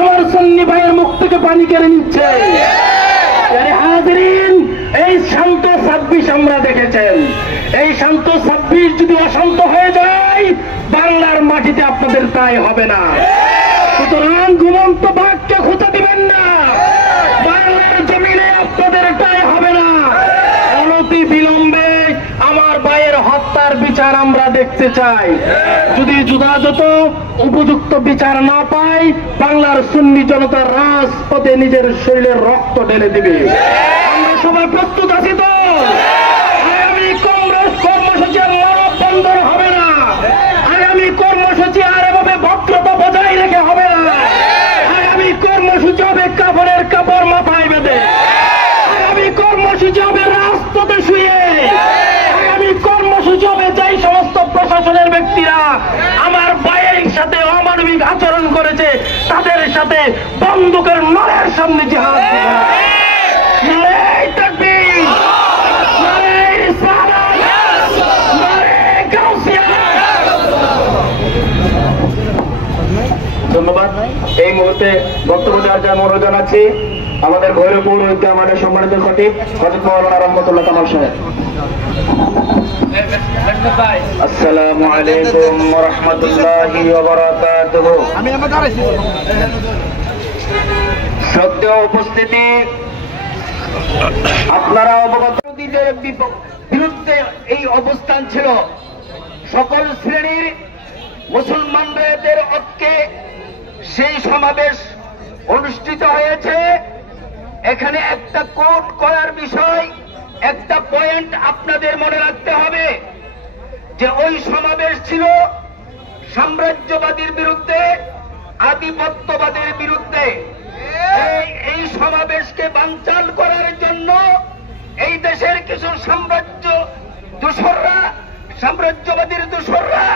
আমার সুন্নি ভাইয়ের মুখ থেকে পানি কেড়ে নিচ্ছে। হাজিরিন, এই শান্ত 26 আমরা দেখেছেন। এই শান্ত 26 যদি অশান্ত হয়ে যায়, বাংলার মাটিতে আপনাদের তাই হবে না। সুতরাং ঘুমন্ত বাঘকে খুঁজে দিবেন না, বাংলার জমিনে আপনাদের তাই হবে না। অনতি বিলম্বে আমার ভাইয়ের হত্যার বিচার আমরা দেখতে চাই। যদি যথাযথ উপযুক্ত বিচার না পাই, বাংলার সুন্নি জনতার রাজপথে নিজের শরীরের রক্ত ঢেলে দিবে। আমরা সবাই প্রস্তুত আছি তো? আগামী কংগ্রেস কর্মসূচি আর মানববন্ধন হবে না। আগামী কর্মসূচি আর এভাবে ভদ্রতা বজায় রেখে হবে না। আগামী কর্মসূচি হবে কাপড়ের কাপড় মাথায় বেঁধে। আগামী কর্মসূচি হবে রাজপথে শুয়ে। আগামী কর্মসূচি হবে যেই সমস্ত প্রশাসনের ব্যক্তিরা আমার ভাইয়ের সাথে অমানবিক আচরণ করেছে, তাদের সাথে বন্দুকের নলের সামনে জিহাদ করবে। ধন্যবাদ। এই মুহূর্তে বক্তব্য দেওয়ার জন্য অনুরোধ জানাচ্ছি আমাদের ভৈরবপুর হইতে আমাদের সম্মানিত খতিব হযরত মাওলানা রহমতুল্লাহ কামাল সাহেব। আসসালামু আলাইকুম ওয়া রাহমাতুল্লাহি ওয়া বারাকাতুহু। শ্রদ্ধেয় উপস্থিতি, আপনারা অবগত, বিরুদ্ধে এই অবস্থান ছিল সকল শ্রেণীর মুসলমানদের ঐক্যে সেই সমাবেশ অনুষ্ঠিত হয়েছে। এখানে একটা কোট করার বিষয়, একটা পয়েন্ট আপনাদের মনে রাখতে হবে যে ওই সমাবেশ ছিল সাম্রাজ্যবাদীর বিরুদ্ধে, আধিপত্যবাদের বিরুদ্ধে। এই সমাবেশকে বানচাল করার জন্য এই দেশের কিছু সাম্রাজ্যবাদীর দোসররা,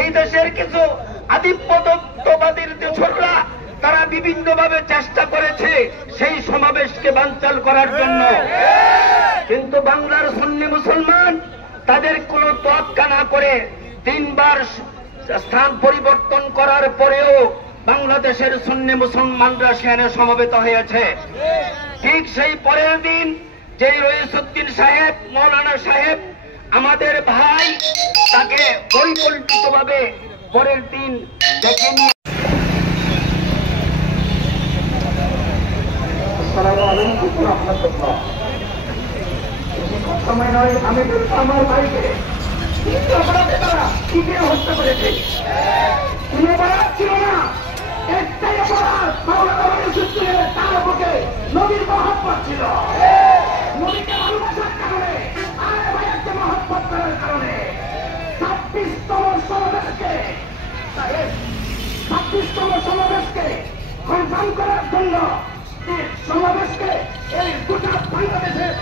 এই দেশের কিছু আধিপত্যবাদীর দোসররা, তারা বিভিন্নভাবে চেষ্টা করেছে সেই সমাবেশকে বানচাল করার জন্য। কিন্তু বাংলার সুন্নি মুসলমান তাদের কোনো তোয়াক্কা না করে 3 বার স্থান পরিবর্তন করার পরেও বাংলাদেশের সুন্নি মুসলমানরা সেখানে সমবেত হয়েছে। ঠিক সেই পরের দিন যেই রইসউদ্দিন সাহেব, মৌলানা সাহেব আমাদের ভাই, তাকে পরিকল্পিতভাবে পরের দিন ডেকে নিয়ে সময় নয়, আমি আমার ভাইকে হত্যা করেছে। কোনো অপরাধ ছিল না, একটাই অপরাধ, তার বুকে নবীর মহব্বত ছিল। নবীকে ভালোবাসার কারণে, আর ভাইয়াকে মহব্বত করার কারণে 26তম সমাবেশকে কনফার্ম করার জন্য সমাবেশকে এই গোটা বাংলাদেশের